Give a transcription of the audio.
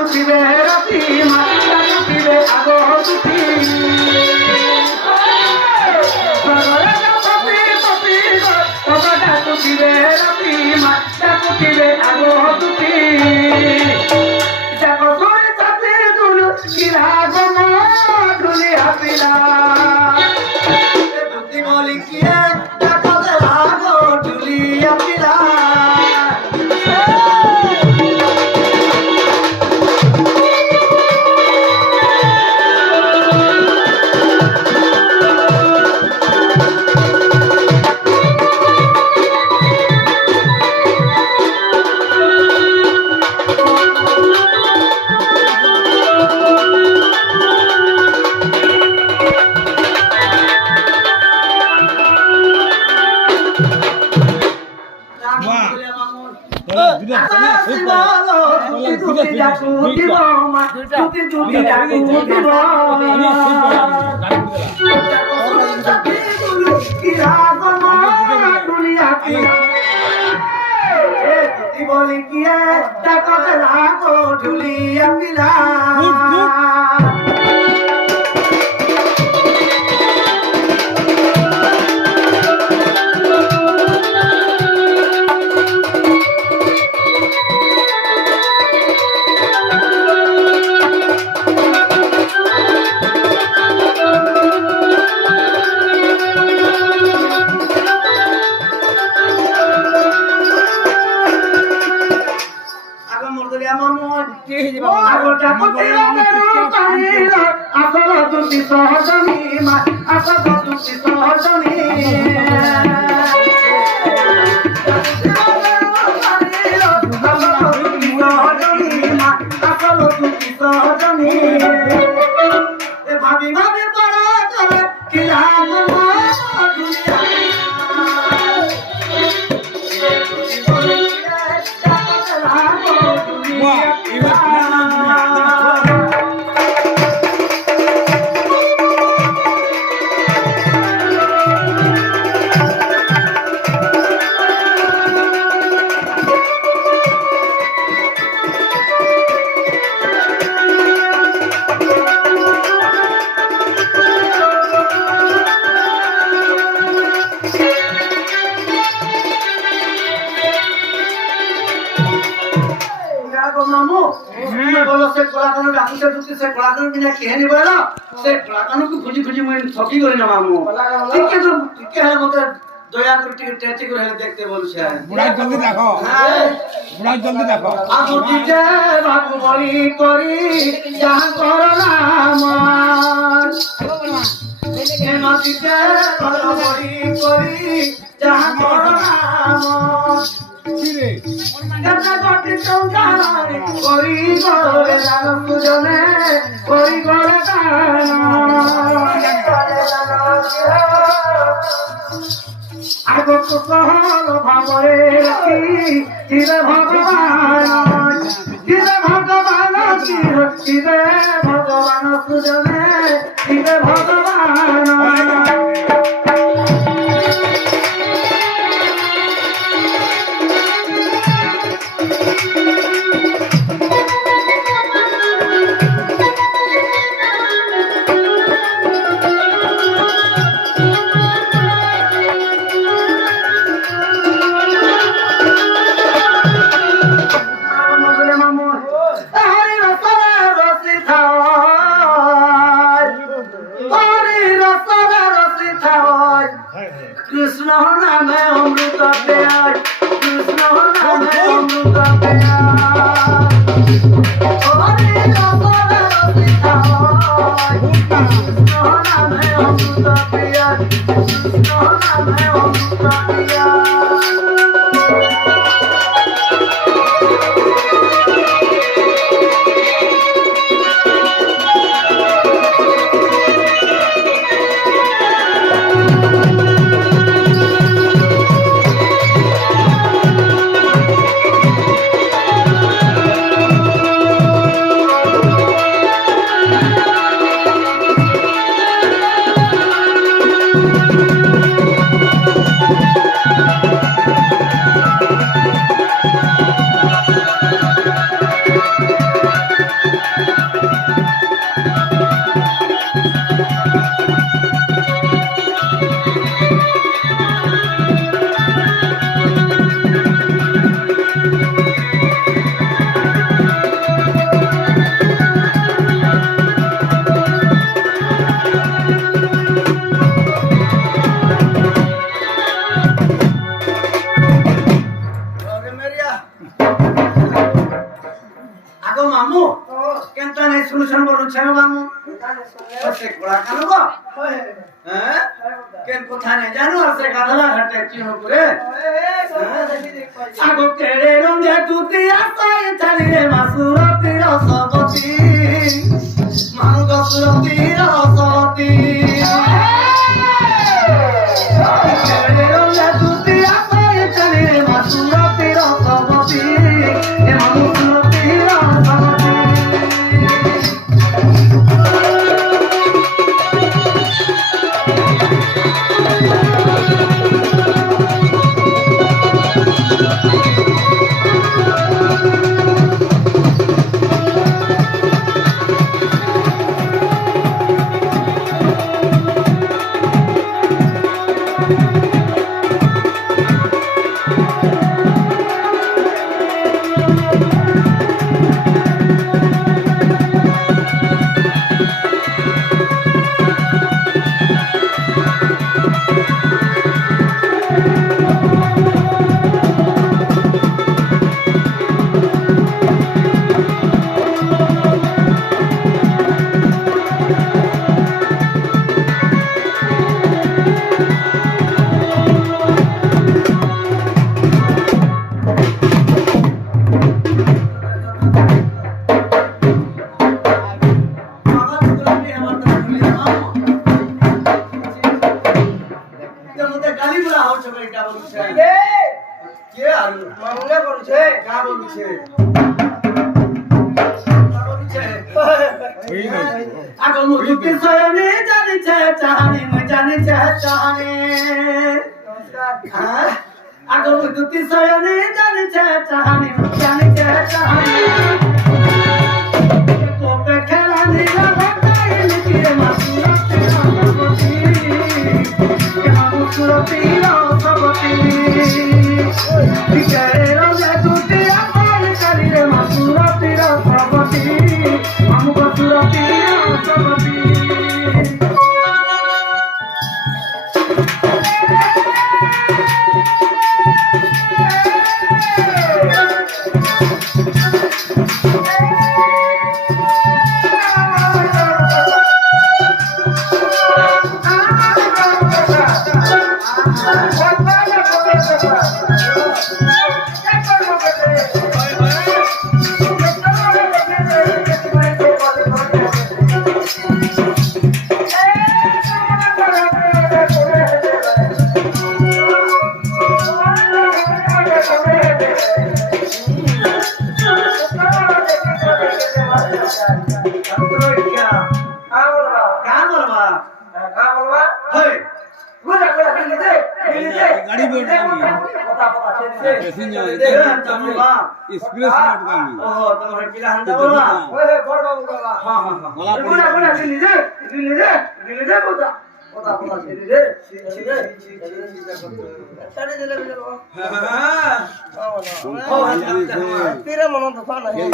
ডাকুতিবে রাতি মা ডাকুতিবে আগো দুটি ডাকুতিবে রাতি মা ডাকুতিবে আগো দুটি ডাকো ধরে তাতে দুলু কিরা গো দুলি হাপিলা বুদ্ধি বলি কি ডাকো দে আগো দুলি হাপিলা বলি কি টাকা রাখো ঢুলিয়া পিলা ভাবি ভাবি পড়া চলে কি মামু বলো সে কলাকানু ডাকুছে ঢুকছে সে কলাকানু বিনা খেয়ে নিবে না সে কলাকানুকে খুঁজি খুঁজি মুই ঠকি করি না মামু টিকে হলে মতো দয়া করে টিকে টেচি করে দেখতে বলছে বুড়াই জলদি দেখো বুড়াই জলদি দেখো আগু দিতে বাবু বলি করি যাহা করো না আমার এ মাটিতে বাবু বলি করি যাহা করো না আমার কিরে কাটা কাটি চৌকারে করি গরে জানো তুজনে করি গরে আগো তো সহল ভাবরে চিরে ভগবান চিরে ভগবান চিরে ভগবান তুজনে চিরে ভগবান আগো মামু কেনতা নাই সলিউশন বলুছে মামু সে কোড়া কানো গো হ্যাঁ কেন কথা নাই জানো আছে গাধলা ঘাটে চিনো করে আগো কেড়ে রঙে তুতি আসাই চালি রে মাসুরতি রসবতী মামু গসুরতি রসবতী কেড়ে রঙে তুতি আসাই চালি রে মাসুরতি রসবতী এ মামু সুরতি রসবতী আগো মুতুকে সয়নে জানিছে চাহানি মই জানিছে চাহানি আগো মুতুকে সয়নে জানিছে চাহানি মই জানিছে চাহানি কোপে খেলা নিলা বাটাই লিখে মাসুরতি রসবতী মামু সুরতি রসবতী বিকেরে রঙে তুতি আসাই চালি রে মাসুরতি রসবতী মামু গসুরতি রসবতী गाड़ी बोर्ड एक्सप्रेस मोड गाड़ी ओहो तोहर पिला हंदा बोला ओए बड़ बाबू बोला हां हां हां बोला बोला दिल्ली दे बोला बोला बोला रे सारे दिले हां हां तेरा मन तो था नहीं